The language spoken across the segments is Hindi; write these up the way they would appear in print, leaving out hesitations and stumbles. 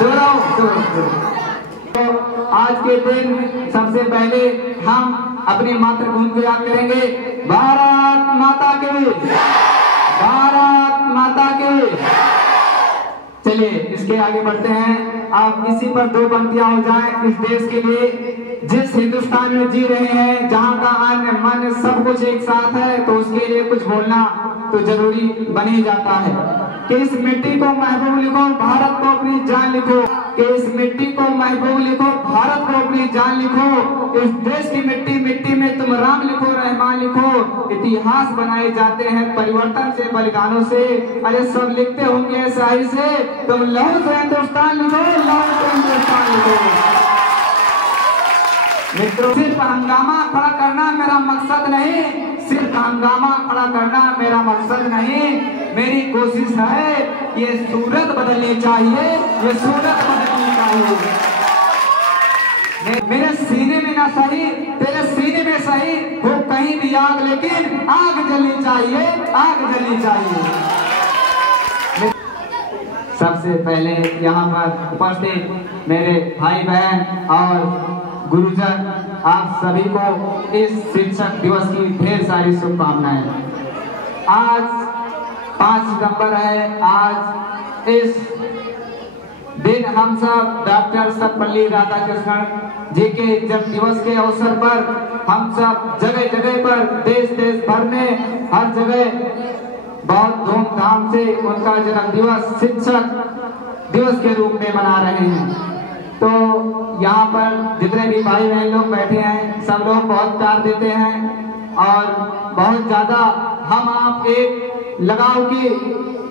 तो आज के दिन सबसे पहले हम अपनी मातृभूमि को याद करेंगे। भारत माता की, भारत माता की। चलिए इसके आगे बढ़ते हैं। अब इसी पर दो पंक्तियां हो जाएं इस देश के लिए, जिस हिंदुस्तान में जी रहे हैं, जहां का अन्न मन सब कुछ एक साथ है, तो उसके लिए कुछ बोलना तो जरूरी बन ही जाता है कि इस मिट्टी को महबूब लिखो, भारत को अपनी जान लिखो। कि इस मिट्टी को महबूब लिखो, भारत को अपनी जान लिखो। इस देश की मिट्टी मिट्टी में तुम राम लिखो, रहमान लिखो। इतिहास बनाए जाते हैं परिवर्तन से, बलिदानों से। अरे सब लिखते होंगे शाही से, तुम लहू से हिंदुस्तान लिखो, लहू से हिंदुस्तान लिखो। मित्रों, सिर्फ हंगामा खड़ा करना मेरा मकसद नहीं, सिर्फ हंगामा खड़ा करना मेरा मकसद नहीं। मेरी कोशिश है ये सूरत बदलनी चाहिए, ये सूरत बदलनी चाहिए। मेरे सीने में ना सही, तेरे सीने में सही हो कहीं भी आग, लेकिन आग जलनी चाहिए, आग जलनी चाहिए। सबसे पहले यहाँ पर उपस्थित मेरे भाई बहन और गुरुजन, आप सभी को इस शिक्षक दिवस की ढेर सारी शुभकामनाएं। आज 5 सितंबर है। आज इस दिन हम सब डॉक्टर सर्वपल्ली राधाकृष्णन जी के जन्म दिवस के अवसर पर हम सब जगह जगह पर देश देश भर में हर जगह बहुत धूमधाम से उनका जन्म दिवस शिक्षक दिवस के रूप में मना रहे हैं। तो यहाँ पर जितने भी भाई बहन लोग बैठे हैं, सब लोग बहुत प्यार देते हैं और बहुत ज्यादा हम आप एक लगाव की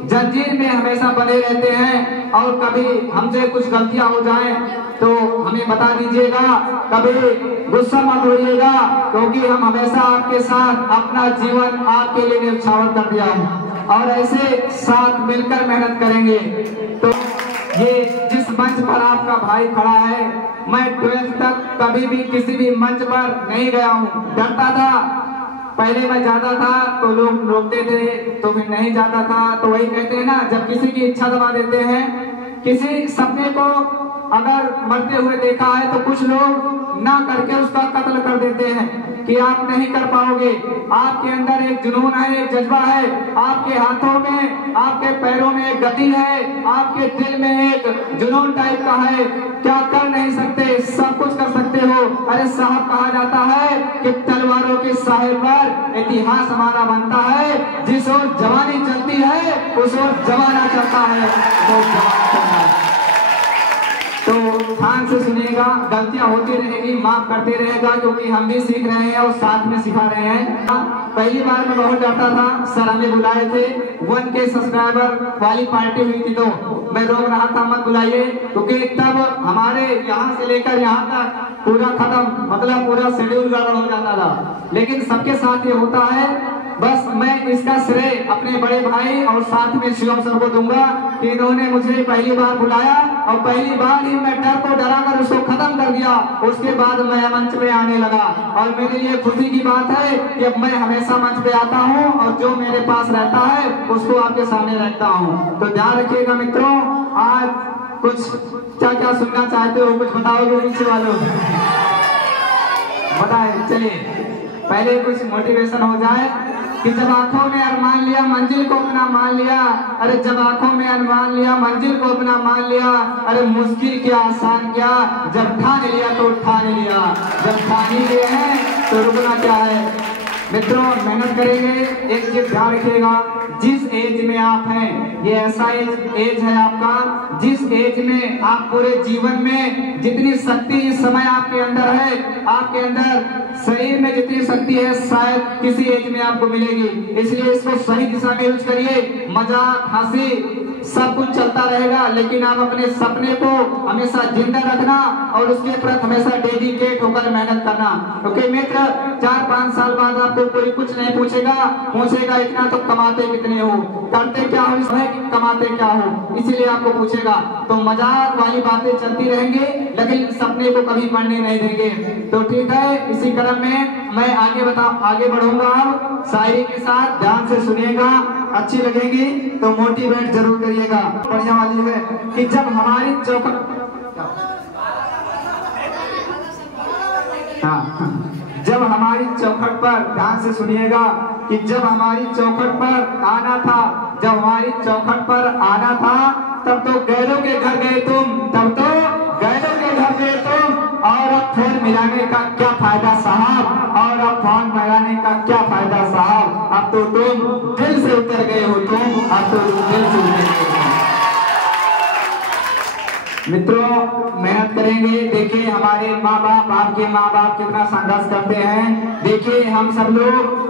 जंजीर में हमेशा बने रहते हैं। और कभी हमसे कुछ गलतियां हो जाएं तो हमें बता दीजिएगा, कभी गुस्सा मत होइएगा, क्योंकि हम हमेशा आपके साथ अपना जीवन आपके लिए न्यौछावर कर दिया है और ऐसे साथ मिलकर मेहनत करेंगे। तो ये जिस मंच पर आपका भाई खड़ा है, मैं 12th तक कभी भी किसी भी मंच पर नहीं गया हूँ, डरता था। पहले मैं जाता था तो लोग रोकते थे, तो फिर नहीं जाता था। तो वही कहते हैं ना, जब किसी की इच्छा दबा देते हैं, किसी सपने को अगर मरते हुए देखा है तो कुछ लोग ना करके उसका कत्ल कर देते हैं कि आप नहीं कर पाओगे। आपके अंदर एक जुनून है, एक जज्बा है, आपके हाथों में, आपके पैरों में एक गति है, आपके दिल में एक जुनून टाइप का है। क्या कर नहीं सकते, सब कुछ कर सकते हो। अरे साहब, कहा जाता है कि तलवारों के साहिब पर इतिहास हमारा बनता है। जिस ओर जवानी चलती है उस ओर जमाना चलता है, तो जमाना चलता है। तो ध्यान से सुनिएगा, गलतियां होती रहेगी, माफ करते रहेगा, क्योंकि हम भी सीख रहे हैं और साथ में सिखा रहे हैं। पहली बार मैं बहुत डरता था, सर हमें बुलाए थे, 1K सब्सक्राइबर वाली पार्टी हुई थी, तो मैं रोक रहा था मत बुलाइए, क्योंकि तब हमारे यहाँ से लेकर यहाँ तक पूरा खत्म, मतलब पूरा शेड्यूल गड़बड़ हो जाता था। लेकिन सबके साथ ये होता है। बस मैं इसका श्रेय अपने बड़े भाई और साथ में शिवम सर को दूंगा कि इन्होंने मुझे पहली बार बुलाया और पहली बार ही मैं डर को डराकर उसको खत्म कर दिया। उसके बाद मैं मंच पे आने लगा और मेरे लिए खुशी की बात है कि अब मैं हमेशा मंच पे आता हूँ और जो मेरे पास रहता है उसको आपके सामने रखता हूँ। तो ध्यान रखिएगा मित्रों, आज कुछ क्या क्या सुनना चाहते हो, कुछ बताओगे नीचे वालों? बताए। चलिए पहले कुछ मोटिवेशन हो जाए कि जब आंखों में अरमान लिया मंजिल को अपना मान लिया। अरे जब आंखों में अरमान लिया मंजिल को अपना मान लिया। अरे मुश्किल क्या आसान क्या, जब ठान लिया तो ठान लिया, जब ठान ही लिए हैं तो रुकना क्या है। मित्रों, मेहनत करेंगे। एक चीज ध्यान रखिएगा, जिस एज में आप हैं, ये ऐसा एज है आपका जिस एज में आप पूरे जीवन में जितनी शक्ति इस समय आपके अंदर है, आपके अंदर शरीर में जितनी शक्ति है शायद किसी एज में आपको मिलेगी। इसलिए इसको सही दिशा में यूज करिए। मजाक हंसी सब कुछ चलता रहेगा, लेकिन आप अपने सपने को हमेशा जिंदा रखना और उसके प्रति हमेशा डेडिकेट होकर मेहनत करना। क्योंकि मित्र, 4-5 साल बाद आपको कोई कुछ नहीं पूछेगा इतना तो कमाते कितने हो, करते क्या हो, इसमें कमाते क्या हो, इसीलिए आपको पूछेगा। तो मजाक वाली बातें चलती रहेंगी, लेकिन सपने को कभी बढ़ने नहीं देंगे। तो ठीक है, इसी क्रम में मैं आगे बढ़ूंगा अब शायरी के साथ। ध्यान से सुनिएगा। बात अच्छी लगेगी तो मोटिवेट जरूर करिएगा। बढ़िया वाली है कि जब हमारी चौखट, जब हमारी चौखट पर, ध्यान से सुनिएगा कि जब हमारी चौखट पर आना था, जब हमारी चौखट पर आना था तब तो गैरों के घर गए तुम, तब तो गैरों के घर गए तुम। और अब फोन मिलाने का क्या फायदा साहब, और अब फोन मिलाने का क्या फायदा साहब, अब तो तुम दिल से उतर गए हो, तुम अब तो दिल से उतर गए हो। मित्रों मेहनत करेंगे। देखिए हमारे माँ बाप, आपके माँ बाप कितना संघर्ष करते हैं। देखिए हम सब लोग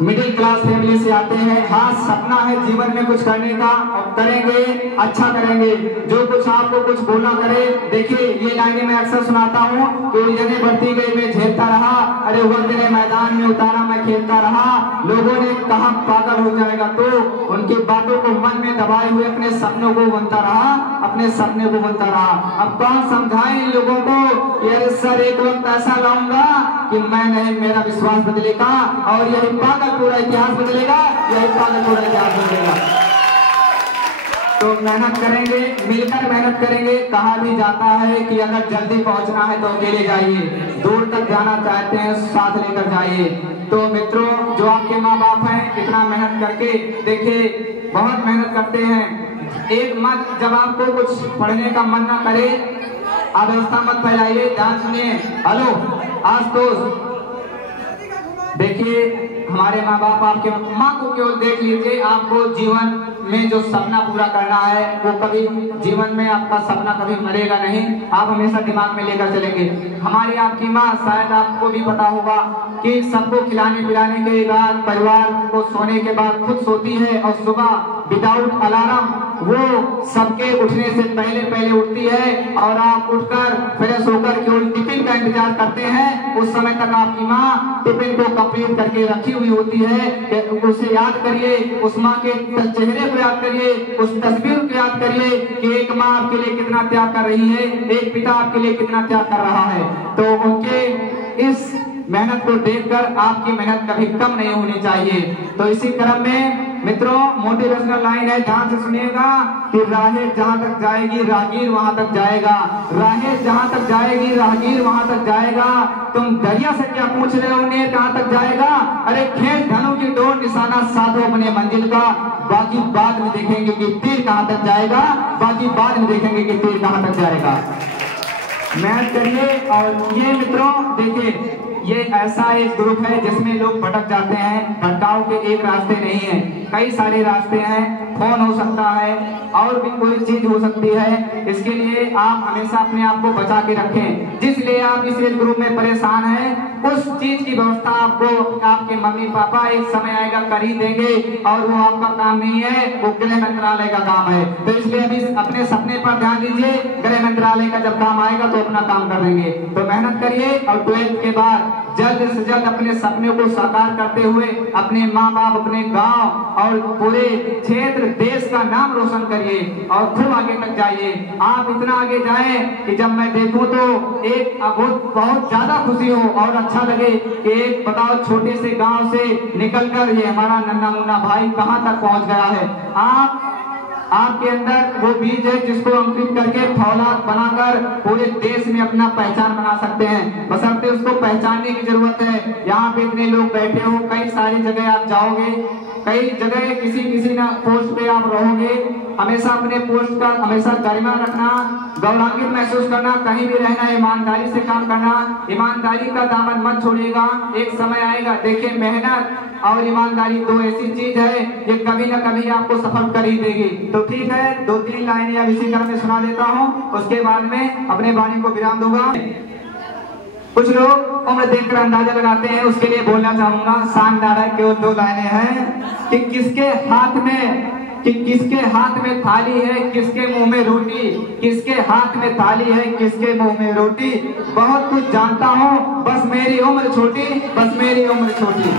मिडिल क्लास फैमिली से आते हैं। हाँ सपना है जीवन में कुछ करने का, और करेंगे, अच्छा करेंगे। जो कुछ आपको कुछ बोला करे, देखिए ये लाइनें मैं अक्सर सुनाता हूँ कि उलझने बढ़ती गई, मैं झेलता रहा, अरे वक्त ने मैदान में उतारा, मैं खेलता रहा। लोगों ने कहा पागल हो जाएगा, तो उनकी बातों को मन में दबाए हुए अपने सपनों को बुनता रहा, अपने सपने को बुनता रहा। अब कौन समझाए इन लोगों को, यार सर एक वक्त ऐसा लाऊंगा कि मैं नहीं, मेरा विश्वास बदलेगा और यही पागल पूरा इतिहास बदलेगा, यही पागल पूरा इतिहास बदलेगा। तो मेहनत करेंगे, मिलकर मेहनत करेंगे। कहा भी जाता है कि अगर जल्दी पहुंचना है तो अकेले जाइए, दूर तक जाना चाहते हैं साथ लेकर जाइए। तो मित्रों जो आपके माँ बाप हैं कितना मेहनत करके, देखिए बहुत मेहनत करते हैं। एक मत जब आपको कुछ पढ़ने का मन ना करे, अव्यवस्था मत फैलाइए। ध्यान सुनिए, हेलो आशुतोष, देखिए हमारे माँ बाप, आपके माँ को केवल देख लीजिए। आपको जीवन में जो सपना पूरा करना है वो कभी जीवन में आपका सपना कभी मरेगा नहीं, आप हमेशा दिमाग में लेकर चलेंगे। हमारी आपकी माँ, शायद आपको भी पता होगा कि सबको खिलाने पिलाने के बाद, परिवार को सोने के बाद खुद सोती है और सुबह विदाउट अलार्म वो सबके उठने से पहले पहले उठती है और आप उठकर फ्रेश होकर केवल टिफिन का इंतजार करते हैं। उस समय तक आपकी माँ टिफिन को कंप्लीट करके रखी हुई होती है। उसे याद करिए, उस माँ के चेहरे को याद करिए, उस तस्वीर को याद करिए कि एक माँ आपके लिए कितना त्याग कर रही है, एक पिता आपके लिए कितना त्याग कर रहा है। तो उनके इस मेहनत को देखकर आपकी मेहनत कभी कम नहीं होनी चाहिए। तो इसी क्रम में मित्रों मोटिवेशनल लाइन है, ध्यान से सुनिएगा कि राहें जहां तक जाएगी राहगीर वहां तक जाएगा, राहें जहां तक जाएगी राहगीर वहां तक जाएगा। तुम दरिया से क्या पूछ रहे हो नेर कहां तक जाएगा, अरे खेल धनु की डोर निशाना साधो अपने मंजिल का, बाकी बाद में देखेंगे कि तीर कहां तक जाएगा, बाकी बाद में देखेंगे कि तीर कहां तक जाएगा। मेहनत करिए। और ये मित्रों देखिए ये ऐसा एक ग्रुप है जिसमें लोग भटक जाते हैं। भटकाव के एक रास्ते नहीं है, कई सारे रास्ते हैं। फोन हो सकता है और भी कोई चीज हो सकती है। इसके लिए आप हमेशा अपने आप को बचा के रखें। जिसलिए आप इस ग्रुप में परेशान हैं उस चीज की व्यवस्था आपको आपके मम्मी पापा एक समय आएगा कर ही देंगे, और वो आपका काम नहीं है, वो गृह मंत्रालय का काम है। तो इसलिए अभी अपने सपने पर ध्यान दीजिए, गृह मंत्रालय का जब काम आएगा तो अपना काम कर देंगे। तो मेहनत करिए और 12th के बाद जल्द से जल्द अपने सपने को साकार करते हुए अपने माँ बाप, अपने गांव और पूरे क्षेत्र देश का नाम रोशन करिए और खूब आगे तक जाइए। आप इतना आगे जाएं कि जब मैं देखूं तो एक बहुत ज्यादा खुशी हो और अच्छा लगे कि एक बताओ छोटे से गांव से निकलकर ये हमारा नन्ना मुन्ना भाई कहां तक पहुंच गया है। आपके अंदर वो बीज है जिसको अंकुरित करके फौलाद बनाकर पूरे देश में अपना पहचान बना सकते हैं। बशर्ते उसको पहचानने की जरूरत है। यहाँ पे इतने लोग बैठे हो, कई सारी जगह आप जाओगे, कई जगह किसी ना पोस्ट पे आप रहोगे। हमेशा अपने पोस्ट का हमेशा गरिमा रखना, गौरवान्वित महसूस करना, कहीं भी रहना, ईमानदारी से काम करना, ईमानदारी का दामन मत छोड़िएगा। एक समय आएगा, देखिए मेहनत और ईमानदारी दो ऐसी चीज है ये कभी ना कभी आपको सफल कर ही देगी। तो ठीक है, 2-3 लाइनें अब इसी क्रम में सुना देता हूँ, उसके बाद में अपने वाणी को विराम दूंगा। कुछ लोग उम्र देखकर अंदाजा लगाते हैं, उसके लिए बोलना चाहूंगा। शानदार है, केवल 2 लाइनें हैं कि किसके हाथ में थाली है, किसके मुंह में रोटी, किसके हाथ में थाली है, किसके मुंह में रोटी। बहुत कुछ जानता हूँ, बस मेरी उम्र छोटी, बस मेरी उम्र छोटी।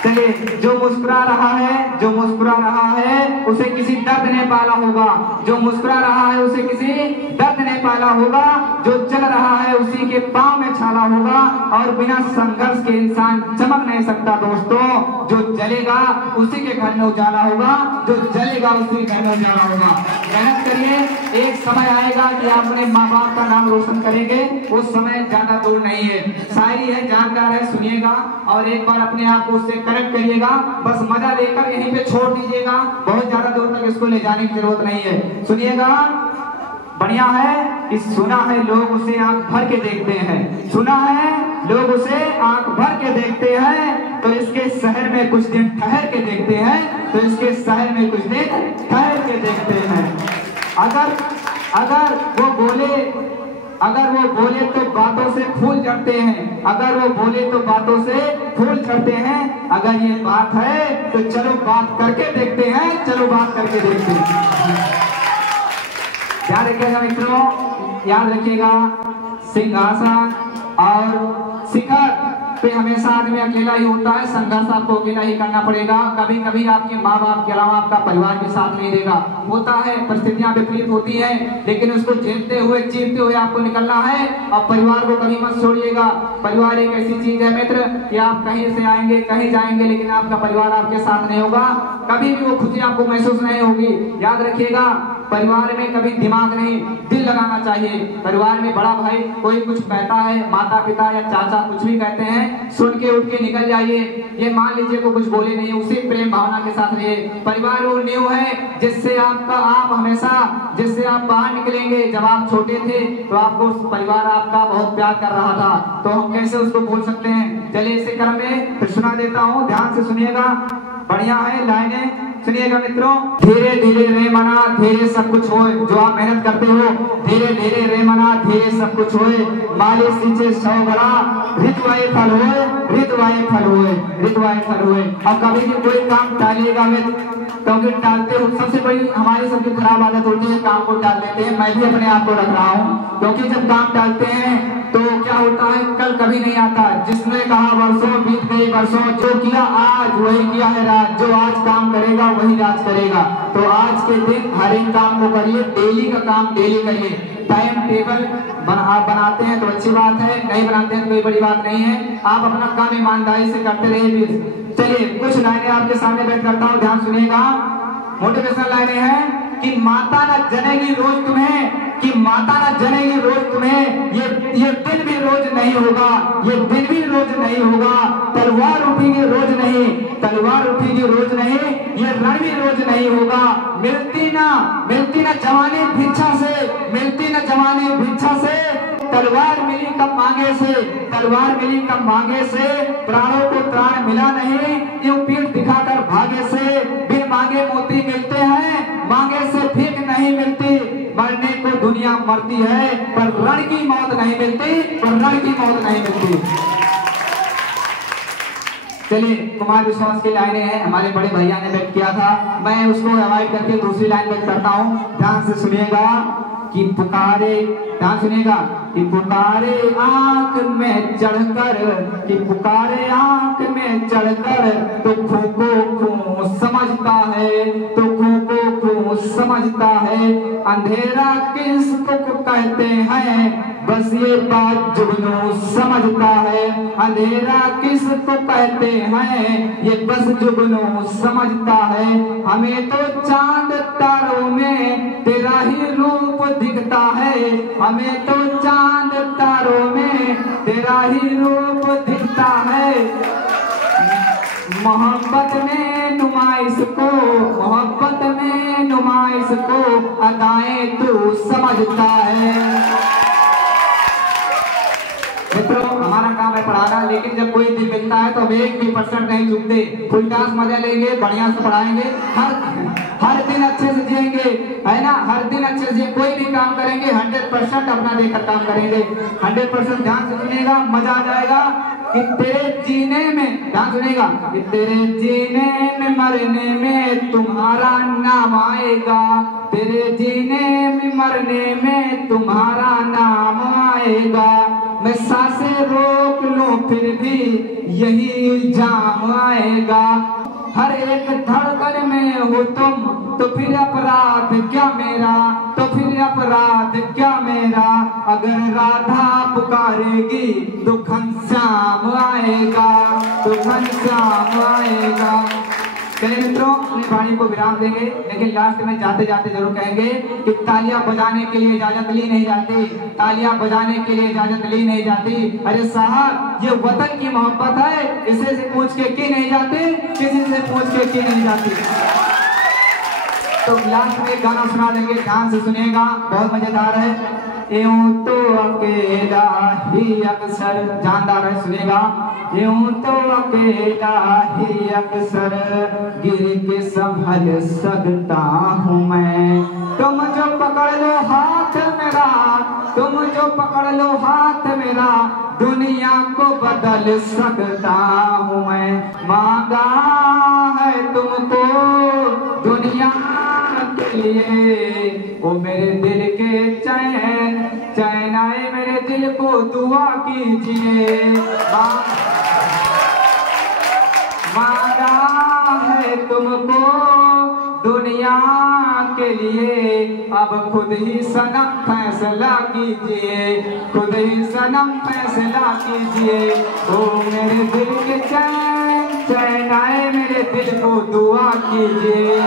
चलिए, जो मुस्कुरा रहा है उसे किसी दर्द ने पाला होगा, जो मुस्कुरा रहा है उसे किसी दर्द ने वाला होगा, जो चल रहा है उसी के पांव में छाला होगा, और बिना संघर्ष के इंसान चमक नहीं सकता दोस्तों। जो जलेगा उसी के घर में उजाला होगा, जो जलेगा उसी के घर में उजाला होगा। मेहनत करिए, एक समय आएगा कि आप अपने माँ बाप का नाम रोशन करेंगे, उस समय ज्यादा दूर नहीं है। शायरी है, जानकार है, सुनिएगा और एक बार अपने आप को उससे करेक्ट करिएगा। बस मजा लेकर यहीं पे छोड़ दीजिएगा, बहुत ज्यादा दूर तक इसको ले जाने की जरूरत नहीं है। सुनिएगा, बढ़िया है कि सुना है लोग उसे आंख भर के देखते हैं, सुना है लोग उसे आंख भर के देखते हैं, तो इसके शहर में कुछ दिन ठहर के देखते हैं, तो इसके शहर में कुछ दिन ठहर के देखते हैं। अगर वो बोले तो बातों से फूल झड़ते हैं, अगर वो बोले तो बातों से फूल झड़ते हैं। अगर ये बात है तो चलो बात करके देखते हैं, चलो बात करके देखते हैं। याद रखिएगा मित्रों, याद रखिएगा, सिंहासन और शिखर पे हमेशा आदमी अकेला ही होता है, संघर्ष आपको अकेला ही करना पड़ेगा। कभी कभी आपके माँ बाप के अलावा आपका परिवार भी साथ नहीं देगा, होता है, परिस्थितियां विपरीत होती हैं, लेकिन उसको झेलते हुए चीरते हुए आपको निकलना है। और परिवार को कभी मत छोड़िएगा। परिवार एक ऐसी चीज है मित्र कि आप कहीं से आएंगे, कहीं जाएंगे, लेकिन आपका परिवार आपके साथ नहीं होगा, कभी भी वो खुशी आपको महसूस नहीं होगी। याद रखिएगा, परिवार में कभी दिमाग नहीं, दिल लगाना चाहिए। परिवार में बड़ा भाई कोई कुछ कहता है, माता पिता या चाचा कुछ भी कहते हैं, सुन के उठ के निकल जाइए। ये मान लीजिए को कुछ बोले नहीं, उसी प्रेम भावना के साथ रहिए। परिवार वो नींव है जिससे आप हमेशा, जिससे आप बाहर निकलेंगे। जब आप छोटे थे तो आपको परिवार आपका बहुत प्यार कर रहा था, तो हम कैसे उसको भूल सकते हैं। चलिए इसे क्रम में फिर सुना देता हूँ, ध्यान से सुनिएगा, बढ़िया है लाइनें, सुनिएगा मित्रों। धीरे धीरे रे मना धीरे सब कुछ होए, जो आप मेहनत करते हो, धीरे धीरे रे मना धीरे सब कुछ होए। मालिश सींचे सौ बड़ा, ऋतुवाए फल होए, ऋतुवाए फल होए, ऋतुवाए फल होए। और कभी भी कोई काम टालिएगा मत, क्योंकि टालते हो, सबसे बड़ी हमारी सबकी खराब आदत होती है, काम को टाल लेते हैं। मैं भी अपने आप को रख रहा हूँ, क्योंकि जब काम टालते हैं तो क्या होता है, कल कभी नहीं आता। जिसने कहा वर्षों बीत गए वर्षों, जो किया आज वही किया है राज, जो आज काम करेगा वही राज करेगा। तो आज के दिन हर एक काम को करिए, डेली का काम डेली करिए। टाइम टेबल बनाते हैं तो अच्छी बात है, नहीं बनाते हैं तो कोई बड़ी बात नहीं है। आप अपना काम ईमानदारी से करते रहिए। चलिए कुछ लाइनें आपके सामने बैठ करता हूँ, ध्यान सुनिएगा। मोटिवेशनल लाइनें हैं कि माता न जनेगी रोज तुम्हें, कि माता न जनेगी रोज तुम्हें, ये दिन भी रोज नहीं होगा, ये दिन भी रोज नहीं होगा। तलवार उठेगी रोज नहीं, तलवार उठेगी रोज नहीं, ये रण भी रोज नहीं होगा। मिलती ना जवानी भिक्षा से, मिलती ना जवानी भिक्षा से, तलवार मिली कब मांगे से, तलवार मिली कब मांगे से। प्राणों को प्राण मिला नहीं, यूं पीठ दिखाकर भागे से। बिन मांगे मोती मिलते हैं, मांगे से भीख नहीं मिलती। मरने को दुनिया मरती है, पर रण की मौत नहीं मिलती, पर रण की मौत नहीं मिलती। चलिए कुमार विश्वास की लाइनें हैं, हमारे बड़े भैया ने व्यक्त किया था, मैं उसको अवॉइड करके दूसरी लाइन व्यक्त करता हूँ, ध्यान से सुनिएगा। कि पुकारे, ध्यान सुनिएगा, कि पुकारे आंख में चढ़कर, कि पुकारे आंख में चढ़कर, तो खो को खो समझता है, तो खो को खो समझता है। अंधेरा किसको कहते हैं, बस ये बात जुगनू समझता है। अंधेरा किसको कहते हैं, ये बस जुगनू समझता है। हमें तो चांद तारों में तेरा ही रूप दिखता है, हमें तो चांद तारों में तेरा ही रूप दिखता है। मोहब्बत में नुमाइश को, मोहब्बत में नुमाइश को अदाएं तू समझता है। मित्रों हमारा काम है पढ़ाना, लेकिन जब कोई दिन मिलता है तो हम 1% नहीं चूकते, फुल टास्क मजा लेंगे, बढ़िया से पढ़ाएंगे, हर दिन अच्छे से जिएंगे, है ना, हर दिन अच्छे से कोई भी काम करेंगे 100% अपना देकर काम करेंगे, 100%। ध्यान से सुनिएगा, मजा आ जाएगा। कि तेरे जीने में, ध्यान सुनिएगा, कि तेरे जीने में मरने में तुम्हारा नाम आएगा, तेरे जीने में मरने में तुम्हारा नाम आएगा। मैं सांसें रोक लूं फिर भी यही इल्जाम आएगा। हर एक धड़कन में हो तुम, तो फिर अपराध क्या मेरा, तो फिर अपराध क्या मेरा। अगर राधा पुकारेगी तो घनश्याम आएगा, तो घनश्याम आएगा। चलिए मित्रों, अपनी वाणी को विराम देंगे, लेकिन लास्ट में जाते जाते जरूर कहेंगे कि तालियां बजाने के लिए इजाजत ली नहीं जाती, तालियां बजाने के लिए इजाजत ली नहीं जाती। अरे साहब, ये वतन की मोहब्बत है, इसे से पूछ के की नहीं जाती, किसी से पूछ के की नहीं जाती। तो लास्ट में एक गाना सुना देंगे, ध्यान से सुनिएगा, बहुत मजेदार है। यूं तो अकेला ही अक्सर, जानदार है, सुनिएगा। यूं तो अकेला ही अक्सर गिर के संभल सकता हूँ मैं, तुम जो पकड़ लो हाथ मेरा, तुम जो पकड़ लो हाथ मेरा, दुनिया को बदल सकता हूँ मैं। मांगा है तुमको दुनिया के लिए, ओ मेरे दिल के चैन, चैन आए मेरे दिल को दुआ कीजिए। मांगा है तुमको दुनिया के लिए, अब खुद ही सनम फैसला कीजिए, खुद ही सनम फैसला कीजिए। ओ मेरे दिल के चैन, चैन आए मेरे दिल को दुआ कीजिए।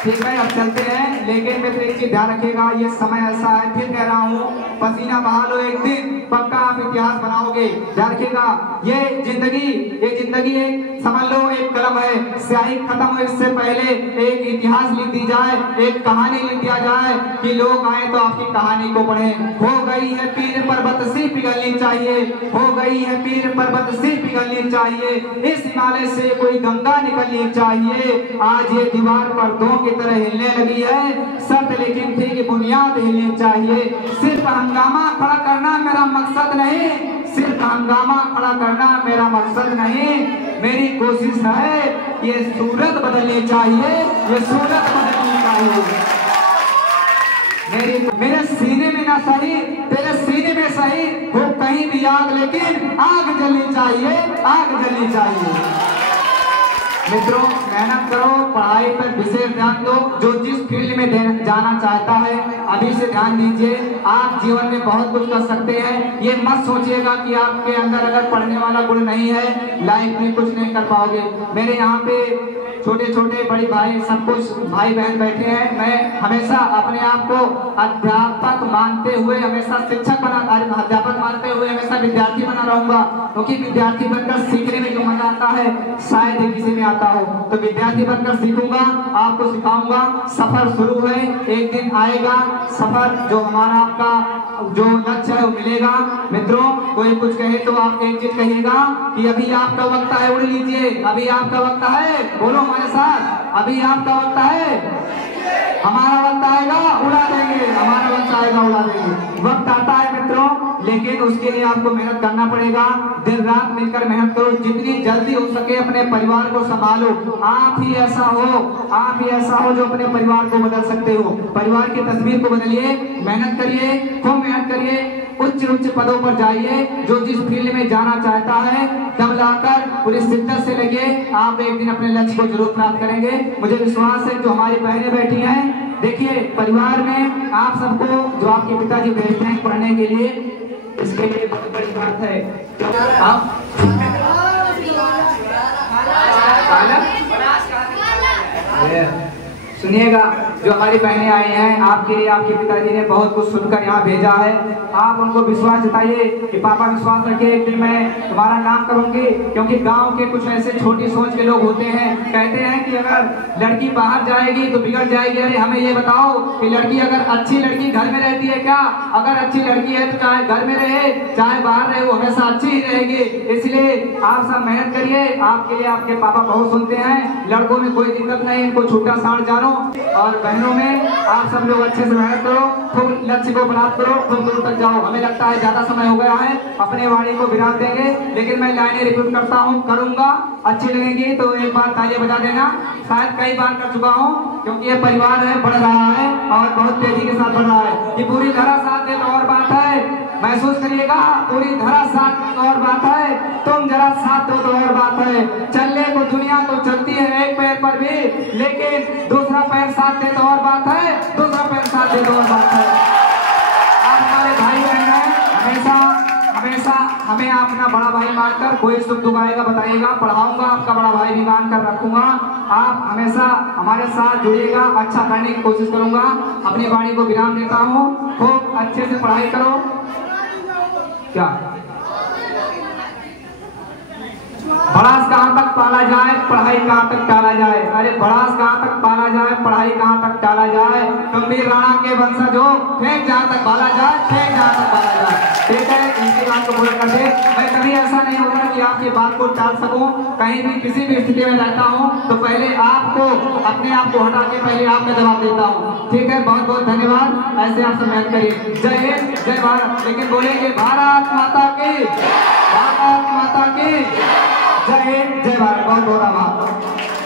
ठीक है, अब चलते हैं, लेकिन मैं तो एक चीज ध्यान रखिएगा, ये समय ऐसा है, फिर कह रहा हूँ, पसीना बहा लो, एक दिन पक्का आप इतिहास बनाओगे। ध्यान रखिएगा, ये जिंदगी एक समझ लो एक कलम है, स्याही खत्म हो इससे पहले एक इतिहास लिख दी जाए, एक कहानी लिख दिया जाए कि लोग आए तो आपकी कहानी को पढ़े। हो गई है पीर पर्वत सी पिघलनी चाहिए, हो गई है पीर पर्वत सी पिघलनी चाहिए, इस हिमालय से कोई गंगा निकलनी चाहिए। आज ये दीवार पर दो की तरह हिलने लगी है, शर्त लेकिन थी कि बुनियाद हिलनी चाहिए। सिर्फ हंगामा खड़ा करना मेरा मकसद नहीं, सिर्फ हंगामा खड़ा करना मेरा मकसद नहीं, मेरी कोशिश है ये सूरत बदलनी चाहिए, ये सूरत बदलनी चाहिए। मेरे सीने में ना सही, तेरे सीने में सही हो कहीं भी आग, लेकिन आग जलनी चाहिए, आग जलनी चाहिए। मित्रों, मेहनत करो, पढ़ाई पर विशेष ध्यान दो। जो जिस फील्ड में जाना चाहता है अभी से ध्यान दीजिए, आप जीवन में बहुत कुछ कर सकते हैं। ये मत सोचिएगा कि आपके अंदर अगर पढ़ने वाला गुण नहीं है लाइफ में कुछ नहीं कर पाओगे। मेरे यहाँ पे छोटे छोटे बड़े भाई सब कुछ भाई बहन बैठे हैं। मैं हमेशा अपने आप को अध्यापक मानते हुए, हमेशा शिक्षक बना, अध्यापक मानते हुए हमेशा विद्यार्थी बना रहूंगा, क्योंकि विद्यार्थी बनकर सीखने में जो मजा आता है शायद ही किसी में आता हो। तो विद्यार्थी बनकर सीखूंगा, आपको सिखाऊंगा। सफर शुरू है, एक दिन आएगा सफर, जो हमारा आपका जो लक्ष्य है वो मिलेगा। मित्रों, कोई कुछ कहे तो आप एक चीज कहिएगा कि अभी आपका वक्त है, उड़ लीजिए, अभी आपका वक्त है, बोलो हमारे साथ, अभी आपका वक्त है। हमारा वक्त आएगा उड़ा देंगे, हमारा वक्त आएगा उड़ा देंगे। वक्त आता है मित्रों, लेकिन उसके लिए आपको मेहनत करना पड़ेगा। दिन रात मिलकर मेहनत करो, जितनी जल्दी हो सके अपने परिवार को संभालो। आप ही ऐसा हो जो अपने परिवार को बदल सकते हो। परिवार की तस्वीर को बदलिए, मेहनत करिए, खूब मेहनत करिए, उच्च पदों पर जाइए। जो जिस फील्ड में जाना चाहता है दम लाकर पूरी शिद्दत से लगे, आप एक दिन अपने लक्ष्य को जरूर प्राप्त करेंगे। मुझे विश्वास है जो हमारी बहनें बैठी हैं, देखिए परिवार में आप सबको जो आपके पिताजी भेजते हैं पढ़ने के लिए, इसके लिए बहुत बड़ी बात है। आप सुनिएगा, जो हमारी बहनें आई हैं आपके लिए आपके पिताजी ने बहुत कुछ सुनकर यहाँ भेजा है। आप उनको विश्वास जताइए कि पापा विश्वास रखिए एक दिन मैं तुम्हारा नाम करूंगी। क्योंकि गांव के कुछ ऐसे छोटी सोच के लोग होते हैं, कहते हैं कि अगर लड़की बाहर जाएगी तो बिगड़ जाएगी। अरे हमें ये बताओ कि लड़की अगर अच्छी लड़की घर में रहती है क्या? अगर अच्छी लड़की है तो चाहे घर में रहे चाहे बाहर रहे वो हमेशा अच्छी ही रहेगी। इसलिए आप सब मेहनत करिए, आपके लिए आपके पापा बहुत सुनते हैं। लड़कों में कोई दिक्कत नहीं, इनको छूटा साड़ जानो, और बहनों में आप सब लोग अच्छे से मेहनत करो, खूब लक्ष्य को प्राप्त करो, खूब दूर तक जाओ। हमें लगता है ज्यादा समय हो गया है, अपने वाणी को विराम देंगे, लेकिन मैं लाइनें रिपीट करता हूँ, करूंगा, अच्छी लगेंगी तो एक बार तालियां बजा देना। शायद कई बार कर चुका हूँ, क्योंकि ये परिवार है, बढ़ रहा है और बहुत तेजी के साथ बढ़ रहा है। ये पूरी तरह साथ दे तो और बात है, महसूस करिएगा, पूरी तरह साथ तो और बात है, तुम जरा साथ दो तो और बात है। चलने को दुनिया तो चलती है एक पैर पर भी, लेकिन दूसरा पैर साथ दे तो और बात है, दूसरा पैर साथ दे तो और बात है। हमें अपना बड़ा भाई मानकर कोई सुख दुख आएगा बताइएगा, पढ़ाऊंगा, आपका बड़ा भाई भी मानकर रखूंगा। आप हमेशा हमारे साथ जुड़िएगा, अच्छा करने की कोशिश करूंगा। अपनी वाणी को विराम देता हूँ। खूब अच्छे से पढ़ाई करो। क्या भड़ास कहाँ तक पाला जाए, पढ़ाई कहाँ तक टाला जाए। अरे भड़ास कहाँ तक पाला जाए, पढ़ाई कहाँ तक टाला जाए। गंभीर राणा के वंशज हो, फेंक जहाँ तक पाला जाए, फेंक जहाँ तक पाला जाए। ठीक है, इनकी बात को पूरा कर दे। मैं कभी ऐसा नहीं होता कि आपकी बात को टाल सकूं। कहीं भी किसी भी स्थिति में रहता हूं तो पहले आपको अपने आप को हटा के पहले आपका जवाब देता हूं। ठीक है, बहुत बहुत धन्यवाद। ऐसे आप सब मेहनत करिए। जय हिंद, जय भारत। लेकिन बोलेंगे भारत माता की, भारत माता की जय हिंद, जय भारत। बहुत बहुत आभार।